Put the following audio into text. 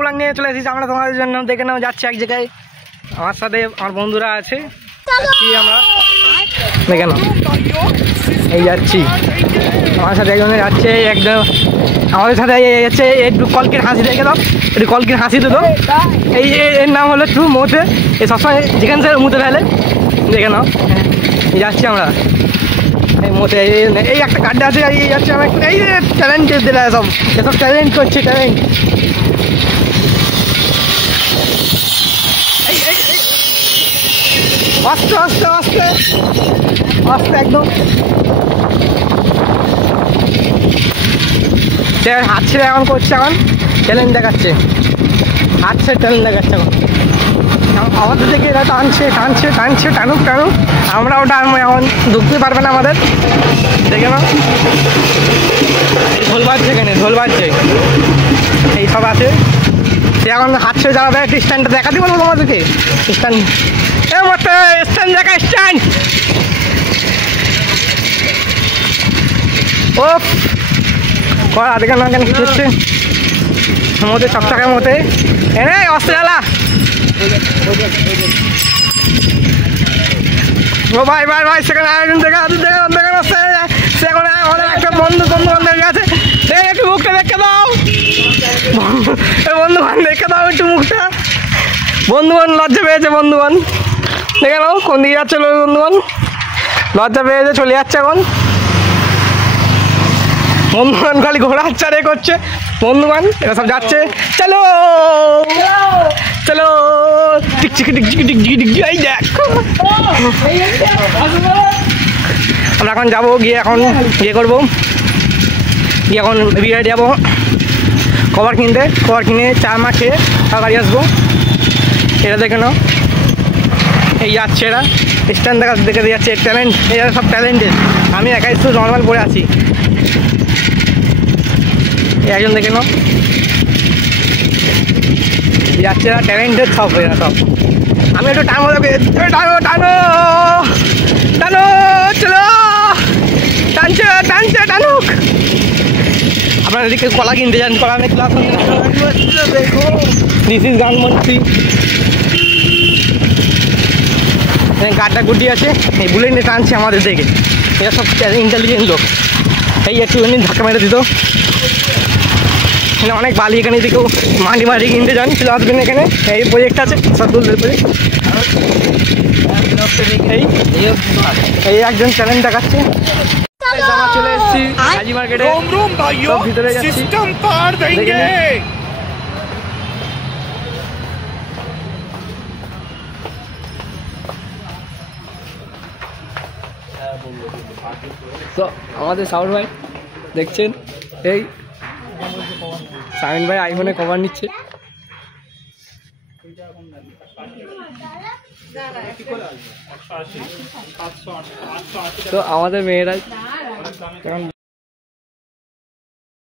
উলাং নিয়ে চলে এসেছি আমরা তোমাদের জন্য। দেখে নাও যাচ্ছে এক জায়গায়, আমার সাথে আমার বন্ধুরা আছে, আমরা দেখে নাও এই যাচ্ছি। আমার সাথে একজনে যাচ্ছে, একদম আমাদের সাথে যাচ্ছে। একটু কলকির হাসি দেখে দাও, একটু কলকির হাসি তো। এই এর নাম হলো ট্রু মোতে, এই সবসময় যেখানে সে মুতে ফেলে। দেখে নাও এই যাচ্ছি আমরা এই মতে। এই একটা গাড্ডা আছে, এই যাচ্ছে আমরা। এই ট্যালেন্ট দিলে সব এসব ট্যালেন্ট করছে, ট্যালেন্ট। আস্তে আস্তে আস্তে আস্তে একদম হাত ছেড়ে এখন করছে, এখন ট্যালেন্ট দেখাচ্ছে, হাত ছেড়ে ট্যালেন্ট দেখাচ্ছে এখন। আমাদের থেকে এরা টানছে টানছে টানছে, টানুক টানুক, আমরাও টানবো এখন, ঢুকতে পারবে না আমাদের। দেখে না ঢোল বাজছে, এখানে ঢোল বাজছে, এই সব আছে। সে এখন হাত ছেড়ে যাওয়া একটি স্ট্যান্ডটা দেখাতে বলবো তোমাদেরকে। স্ট্যান্ড স্ট্যান্ড দেখা, স্ট্যান্ড। ও করা দেখে না কেন কি হচ্ছে মতে, চকচকের মতে এনে অস্ট্রেলিয়া। ও ভাই ভাই ভাই, সেখানে আয়োজন দেখা সেখানে আমাদের একটা বন্ধু বান্ধব আছে। একটু মুখটা দেখে দাও বন্ধুবান, দেখে দাও একটু মুখটা। বন্ধুবান লজ্জা পেয়েছে, বন্ধুবান দেখে নাও কোন দিকে যাচ্ছে। বন্ধুবান লজ্জা পেয়েছে, চলে যাচ্ছে এখন। বন্ধুবান খালি ঘোরাচ্ছে আর এ করছে। বন্ধুবান এরা সব যাচ্ছে, চলো চলো টিকচিকি টিকচিকি টিকচিকি টিকচিকি। এই দেখো আমরা এখন যাবো, গিয়ে এখন ইয়ে করবো, গিয়ে এখন বিয়ে যাবো কভার কিনতে। কভার কিনে চা মা খেয়ে তাড়াতাড়ি আসবো। এটা দেখে নাও এই যাচ্ছে, এরা স্ট্যান্ড দেখে যাচ্ছে। ট্যালেন্ট, এরা সব ট্যালেন্টেড, আমি একাই শুধু নর্মাল পড়ে আছি। একজন দেখে নাও যাচ্ছে, এরা ট্যালেন্টেড সব, এরা সব। আমি একটু টানো টানো টানো টানো, চলো টানছে টানছে টানুক। আপনারা এদিকে কলা কিনতে যান, কলা অনেক ক্লাস দেখো, দিস ইজ গানমন্ত্রী। গাড্ডা গুড্ডি আছে, এই বুলেট নিয়ে টানছে আমাদের দিকে। এরা সব ইন্টেলিজেন্ট লোক। এই একটুখানি ধাক্কা মেরে দিত। এখানে অনেক বালি, এখানে দিকেও মাটি কিনতে যান, চলে আসবেন এখানে। এই প্রজেক্ট আছে সাদুলের প্রজেক্ট। এই একজন চ্যালেঞ্জ দেখাচ্ছে। চলে এসেছি হাজি মার্কেটে, ভিতরে যাচ্ছি। তো আমাদের সাউন্ড ভাই দেখছেন, এই সাউন্ড ভাই আইফোনে কভার নিচ্ছে। তো আমাদের মেয়েরা